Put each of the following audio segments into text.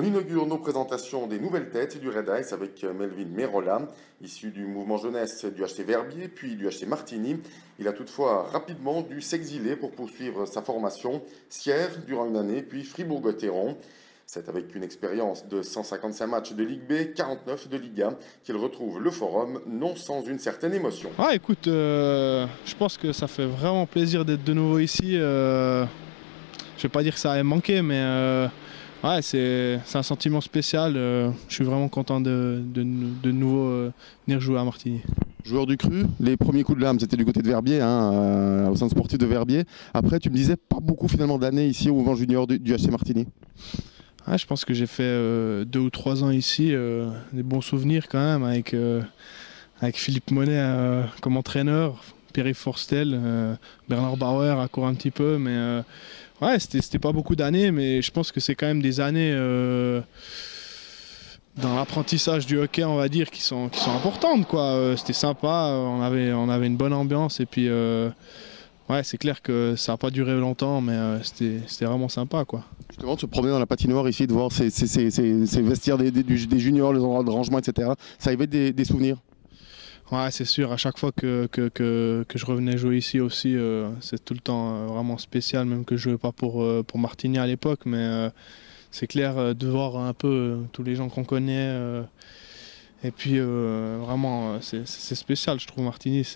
On inaugure nos présentations des nouvelles têtes du Red Ice avec Melvin Merola, issu du mouvement jeunesse du HC Verbier puis du HC Martigny. Il a toutefois rapidement dû s'exiler pour poursuivre sa formation, Sierre durant une année puis Fribourg-Gotteron. C'est avec une expérience de 155 matchs de Ligue B, 49 de Ligue 1 qu'il retrouve le forum, non sans une certaine émotion. Ah, écoute, je pense que ça fait vraiment plaisir d'être de nouveau ici. Je vais pas dire que ça a manqué, mais ouais, c'est un sentiment spécial. Je suis vraiment content de nouveau venir jouer à Martigny. Joueur du cru, les premiers coups de lame c'était du côté de Verbier, au centre sportif de Verbier. Après tu me disais pas beaucoup finalement d'années ici au mouvement junior du HC Martigny. Ouais, je pense que j'ai fait 2 ou 3 ans ici, des bons souvenirs quand même avec Philippe Monet comme entraîneur, Pierre-Yves Forstel, Bernard Bauer a couru un petit peu, mais ouais, c'était pas beaucoup d'années, mais je pense que c'est quand même des années dans l'apprentissage du hockey, on va dire, qui sont importantes, quoi. C'était sympa, on avait une bonne ambiance et puis ouais, c'est clair que ça n'a pas duré longtemps, mais c'était vraiment sympa, quoi. Justement, de se promener dans la patinoire ici, de voir ces vestiaires des juniors, les endroits de rangement, etc. Ça éveille des souvenirs. Ouais, c'est sûr, à chaque fois que je revenais jouer ici aussi, c'est tout le temps vraiment spécial, même que je ne jouais pas pour Martigny à l'époque, mais c'est clair de voir un peu tous les gens qu'on connaît. Et puis vraiment, c'est spécial, je trouve, Martigny,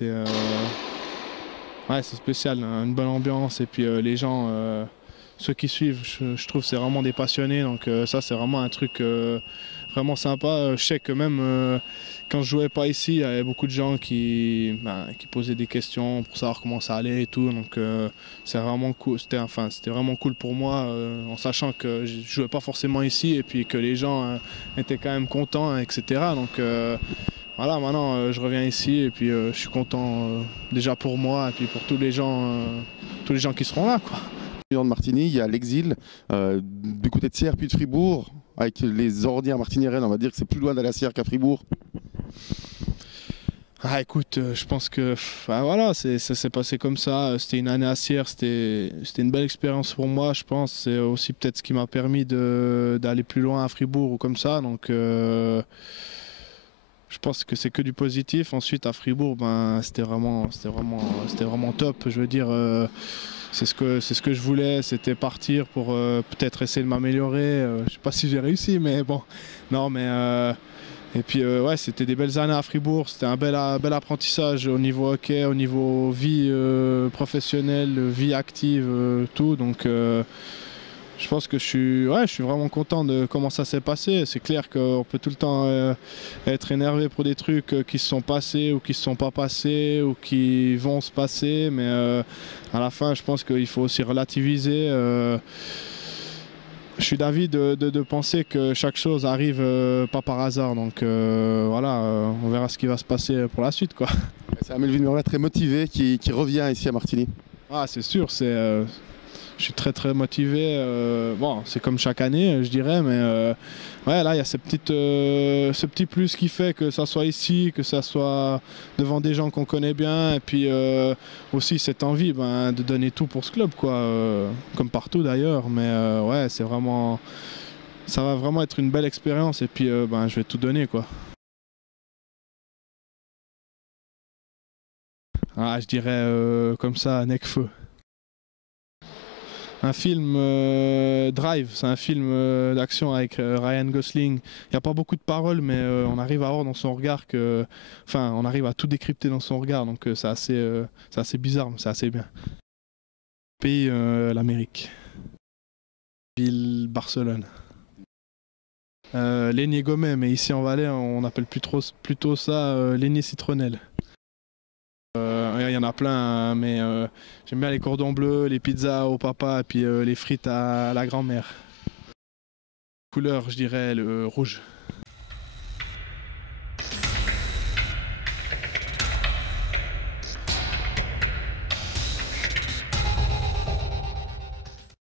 ouais, c'est spécial, une bonne ambiance, et puis les gens, ceux qui suivent, je trouve c'est vraiment des passionnés, donc ça c'est vraiment un truc vraiment sympa. Je sais que même quand je jouais pas ici, il y avait beaucoup de gens qui posaient des questions pour savoir comment ça allait et tout, donc c'est vraiment cool. C'était vraiment cool pour moi, en sachant que je jouais pas forcément ici et puis que les gens étaient quand même contents, etc. Donc voilà, maintenant je reviens ici et puis je suis content déjà pour moi et puis pour tous les gens qui seront là, quoi. De Martigny, il y a l'exil du côté de Sierre puis de Fribourg, avec les ornières martiniennes, on va dire que c'est plus loin d'aller à Sierre qu'à Fribourg. Ah, écoute, je pense que voilà, ça s'est passé comme ça. C'était une année à Sierre, c'était une belle expérience pour moi, je pense. C'est aussi peut-être ce qui m'a permis d'aller plus loin à Fribourg ou comme ça. Donc je pense que c'est que du positif. Ensuite à Fribourg, c'était vraiment top. Je veux dire, c'est ce que je voulais, c'était partir pour peut-être essayer de m'améliorer. Je sais pas si j'ai réussi, mais bon, non, mais et puis ouais, c'était des belles années à Fribourg. C'était un bel apprentissage au niveau hockey, au niveau vie professionnelle, vie active, tout. Donc je pense que je suis vraiment content de comment ça s'est passé. C'est clair qu'on peut tout le temps être énervé pour des trucs qui se sont passés ou qui ne se sont pas passés ou qui vont se passer, mais à la fin, je pense qu'il faut aussi relativiser. Je suis d'avis de penser que chaque chose arrive pas par hasard, donc voilà, on verra ce qui va se passer pour la suite, quoi. C'est un Melvin Merola très motivé qui revient ici à Martigny. Ah, c'est sûr, je suis très motivé. Bon, c'est comme chaque année, je dirais, mais ouais, là, il y a ce petit plus qui fait que ça soit ici, que ça soit devant des gens qu'on connaît bien, et puis aussi cette envie de donner tout pour ce club, quoi, comme partout d'ailleurs. Mais ouais, ça va vraiment être une belle expérience, et puis je vais tout donner, quoi. Ah, je dirais comme ça, Necfeu. Un film Drive, c'est un film d'action avec Ryan Gosling. Il n'y a pas beaucoup de paroles, mais on arrive à voir dans son regard on arrive à tout décrypter dans son regard, donc c'est assez bizarre, mais c'est assez bien. Pays, l'Amérique. Ville, Barcelone. Lénier Gomet, mais ici en Valais, on appelle plutôt ça Lénier Citronnelle. Il y en a plein, hein, mais j'aime bien les cordons bleus, les pizzas au papa et puis les frites à la grand-mère. Couleur, je dirais le rouge.